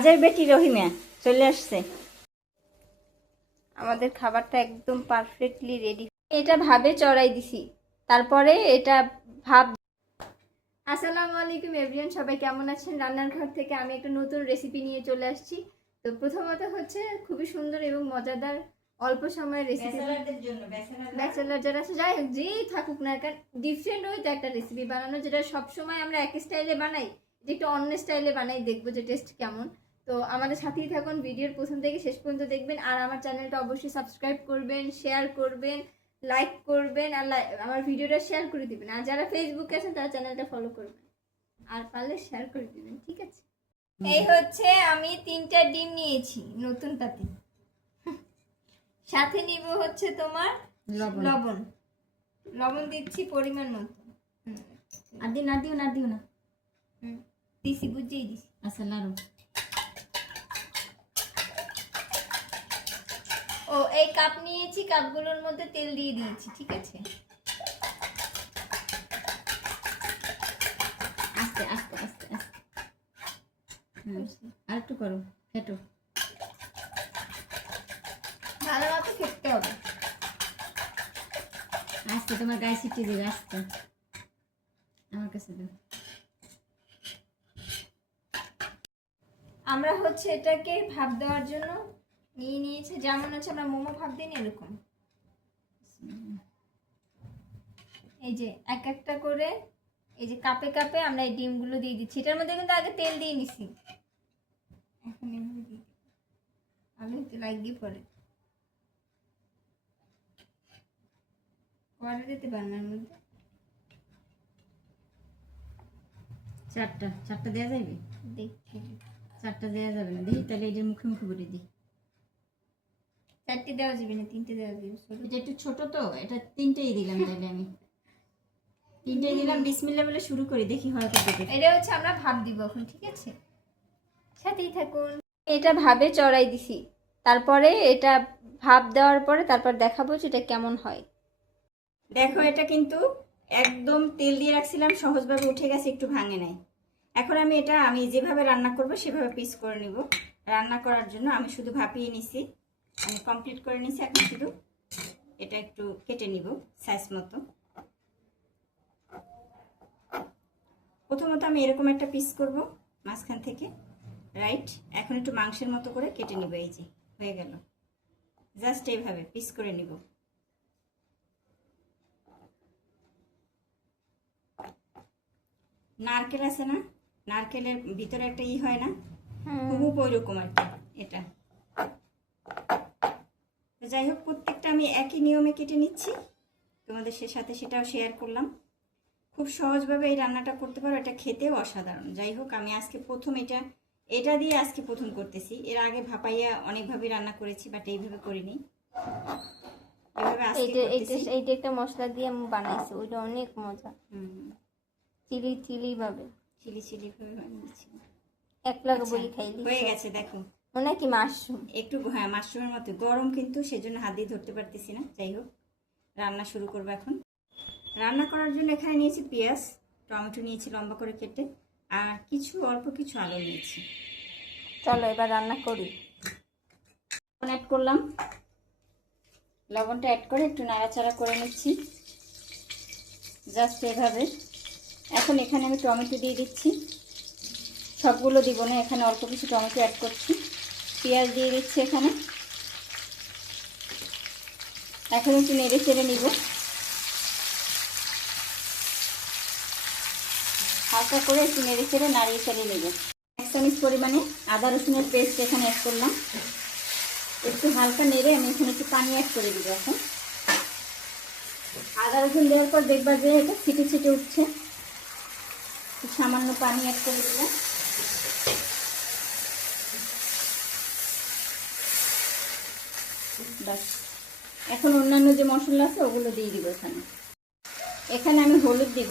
কাজের বেটি রহিমা চলে আসছে। আমাদের খাবারটা একদম পারফেক্টলি রেডি। এটা ভাবে চড়াই দিছি, তারপরে এটা ভাব। আসসালামু আলাইকুম এভরিওয়ান, সবাই কেমন আছেন? রান্নার ঘর থেকে আমি একটা নতুন রেসিপি নিয়ে চলে আসছি। তো প্রথমত হচ্ছে খুবই সুন্দর এবং মজাদার অল্প সময়ের রেসিপি ব্যাচেলার যারা আছে, যাই হোক যেই থাকুক না কেন, ডিফারেন্ট ওইতে একটা রেসিপি বানানো, যেটা সবসময় আমরা এক স্টাইলে বানাই, যে একটু অন্য স্টাইলে বানাই, দেখবো যে টেস্ট কেমন। তো আমাদের সাথেই থাকুন, ভিডিওর প্রথম থেকে শেষ পর্যন্ত দেখবেন। আর আমার চ্যানেলটা অবশ্যই সাবস্ক্রাইব করবেন, শেয়ার করবেন, লাইক করবেন, আর আমার ভিডিওটা শেয়ার করে দিবেন। আর যারা ফেসবুকে আছেন তারা চ্যানেলটা ফলো করবেন, আর পারলে শেয়ার করে দিবেন, ঠিক আছে? এই হচ্ছে আমি 3টা ডিম নিয়েছি নতুন পাতি, সাথে নিব হচ্ছে তোমার লবণ। লবণ দিচ্ছি পরিমাণ মতো। আর দিও না দিছি, বুঝিয়ে দিছি। আচ্ছা লাড়ু। ও এই কাপ নিয়েছি, কাপগুলোর মধ্যে তেল দিয়ে দিয়েছি, ঠিক আছে? আস্তে আস্তে আস্তে আস্তে। আর একটু করো, ফেটো। ভালো মতো খেতে হবে। আস্তে, তোমার গায়ে ছিটিয়ে দেবে, আস্তে। আমার কাছে দাও। আমরা হচ্ছে এটাকে ভাপ দেওয়ার জন্য নিয়েছি, যেমন হচ্ছে আমরা মোমো ভাপ দিই না, এরকম। এই যে এক একটা করে এই যে কাপে কাপে আমরা এই ডিমগুলো দিয়ে দিচ্ছি। এটার মধ্যে কিন্তু আগে তেল দিয়ে নিছি, এখন এভাবে দিই, আমি লাগিয়ে পরে কড়া দিতে পারেন এর মধ্যে। চারটা দেওয়া যাবে? দেখি, চারটা দেওয়া যাবে না, দেখি তাহলে এটার মুখে মুখে বলে দিই। 4টে দেওয়া যাবে না, 3টে দেওয়া যাবে। এটা একটু ছোট তো, এটা 3টেই দিলাম। তাহলে আমি 3টেই দিলাম। বিসমিল্লাহ বলে শুরু করি, দেখি হয়তো দেবে। এটা হচ্ছে আমরা ভাপ দিব এখন, ঠিক আছে? সাথেই থাকুন। এটা ভাবে চড়াই দিছি, তারপরে এটা ভাপ দেওয়ার পরে তারপর দেখাবো যে এটা কেমন হয়। দেখো, এটা কিন্তু একদম তেল দিয়ে রাখছিলাম, সহজভাবে উঠে গেছে, একটু ভাঙে নাই। এখন আমি যেভাবে রান্না করব সেভাবে পিস করে নিব। রান্না করার জন্য আমি শুধু ভাপিয়ে নিছি, আমি কমপ্লিট করে নিছি। এখন শুধু এটা একটু কেটে নিব সাইজ মতো। প্রথমত আমি এরকম একটা পিস করব মাঝখান থেকে, রাইট। এখন একটু মাংসের মতো করে কেটে নিব। এই যে হয়ে গেল, জাস্ট এইভাবে পিস করে নিব। নারকেল আছে না, নারকেলের ভিতরে একটা হয় না, খুব ওইরকম আর কি এটা। তো যাই হোক, প্রত্যেকটা আমি একই নিয়মে কেটে নিচ্ছি, তোমাদের সাথে সেটাও শেয়ার করলাম। খুব সহজভাবে এই রান্নাটা করতে পারো, এটা খেতেও অসাধারণ। যাই হোক, আমি আজকে প্রথম এটা দিয়ে আজকে প্রথম করতেছি। এর আগে ভাপাইয়া অনেকভাবে রান্না করেছি, বাট এইভাবে করিনি। এইটা একটা মশলা দিয়ে আমি বানাইছি, ওইটা অনেক মজা। চিলি ভাবে ভাবে বানিয়েছি। একলা বলি খাইলি হয়ে গেছে। দেখো মনে কি মাশরুম, একটু, হ্যাঁ মাশরুমের মতো। গরম কিন্তু, সেজন্য হাত দিয়ে ধরতে পারতেছি না। যাই হোক, রান্না শুরু করবো এখন। রান্না করার জন্য এখানে নিয়েছি পেঁয়াজ, টমেটো নিয়েছি লম্বা করে কেটে, আর অল্প কিছু আলু নিয়েছি। চলো এবার রান্না করি। লবণ অ্যাড করলাম, লবণটা অ্যাড করে একটু নাড়াচাড়া করে নিচ্ছি, জাস্ট এভাবে। এখন এখানে আমি টমেটো দিয়ে দিচ্ছি, সবগুলো দিব না, এখানে অল্প কিছু টমেটো অ্যাড করছি। পেঁয়াজ দিয়ে দিচ্ছি এখানে। এখন একটু নেড়ে চেড়ে নিব, হালকা করে একটু নেড়ে চেড়ে নাড়িয়ে চেড়ে নেব। 1 চামচ পরিমাণে আদা রসুনের পেস্ট এখানে অ্যাড করলাম। একটু হালকা নেড়ে আমি এখানে একটু পানি অ্যাড করে দিব। এখন আদা রসুন দেওয়ার পর দেখবা যে এটা ছিটে ছিটে উঠছে, সামান্য পানি অ্যাড করে দিলাম। বাস, এখন অন্যান্য যে মশলা আছে ওগুলো দিয়ে দিব এখানে। এখানে আমি হলুদ দিব,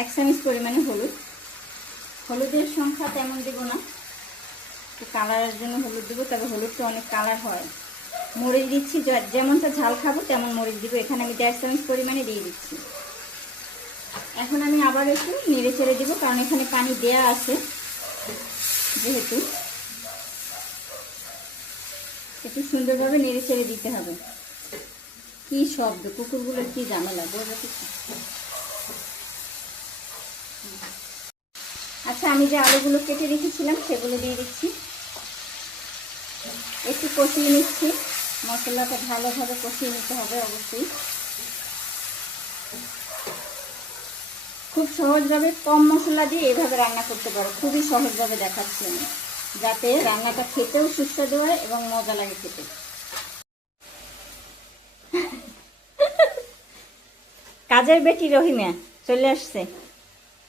1 চামচ পরিমাণে হলুদ। হলুদের সংখ্যা তেমন দিব না, একটু কালারের জন্য হলুদ দিব, তবে হলুদটা অনেক কালার হয়। মরিচ দিচ্ছি, যেমনটা ঝাল খাবো তেমন মরিচ দিব। এখানে আমি 1.5 চামচ পরিমাণে দিয়ে দিচ্ছি। এখন আমি আবার একটু নেড়ে চেড়ে দিব, কারণ এখানে পানি দেয়া আছে। যেহেতু একটু সুন্দরভাবে নেড়ে চেড়ে দিতে হবে। কি শব্দ, কুকুরগুলোর কি ঝামেলা বোঝা কিছু। আচ্ছা, আমি যে আলুগুলো কেটে রেখেছিলাম সেগুলো দিয়ে দিচ্ছি। একটু কষিয়ে নিচ্ছি। মশলাটা ভালোভাবে কষিয়ে নিতে হবে অবশ্যই। খুব সহজভাবে কম মশলা দিয়ে এভাবে রান্না করতে পারো। খুবই সহজভাবে দেখাচ্ছি আমি, যাতে রান্নাটা খেতেও সুস্বাদু হয় এবং মজা লাগে খেতে। কাজের বেটি রহিমা চলে আসছে।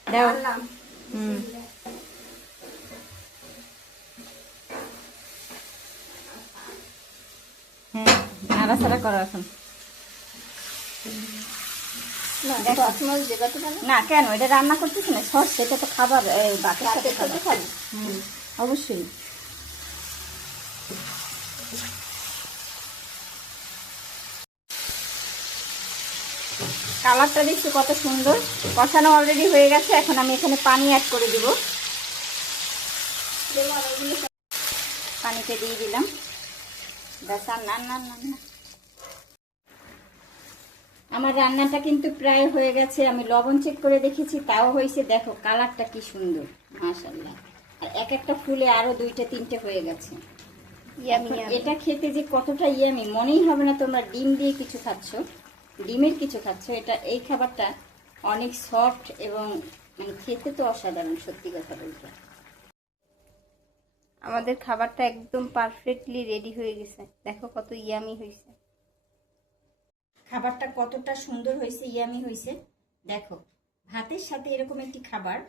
দাও। হুম, হ্যাঁ, নাড়াচাড়া করো এখন। না কেন, এটা রান্না করতেছি না, সস, সেটা তো খাবার বাকের সাথে খাবে। হুম, অবশ্যই। কালারটা দেখছি কত সুন্দর। কষানো অলরেডি হয়ে গেছে। এখন আমি এখানে পানি অ্যাড করে দিব। পানিতে দিয়ে দিলাম। ব্যাস, আর না না না না। আমার রান্নাটা কিন্তু প্রায় হয়ে গেছে। আমি লবণ চেক করে দেখেছি, তাও হয়েছে। দেখো কালারটা কি সুন্দর, মাশাআল্লাহ। আর এক একটা ফুলে আরো 2টা 3টে হয়ে গেছে। এটা খেতে যে কতটা ইয়ামি, মনেই হবে না তোমরা ডিম দিয়ে কিছু খাচ্ছ, ডিমের কিছু খাচ্ছ। এটা, এই খাবারটা অনেক সফট এবং মানে খেতে তো অসাধারণ, সত্যি কথা বলতে। আমাদের খাবারটা একদম পারফেক্টলি রেডি হয়ে গেছে। দেখো কত ইয়ামি হয়েছে। খাবারটা কতটা সুন্দর হয়েছে, ইয়ামি হয়েছে। দেখো, ভাতের সাথে এরকম একটি খাবার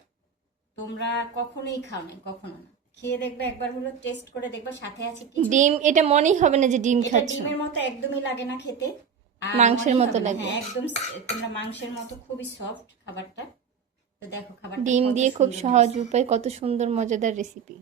তোমরা কখনোই খাও না, কখনো না। খেয়ে দেখবে, একবার হলো টেস্ট করে দেখবা, সাথে আছে কি ডিম। এটা মনেই হবে না যে ডিম এটা খাচ্ছ। ডিমের মতো একদমই লাগে না খেতে, আর মাংসের মনেই মতো হবে না। লাগে। হ্যাঁ, একদম তোমরা মাংসের মতো, খুবই সফট খাবারটা। তো দেখো খাবারটা ডিম কত দিয়ে খুব সুন্দর সহজ হয়েছে। উপায়, কত সুন্দর মজাদার রেসিপি।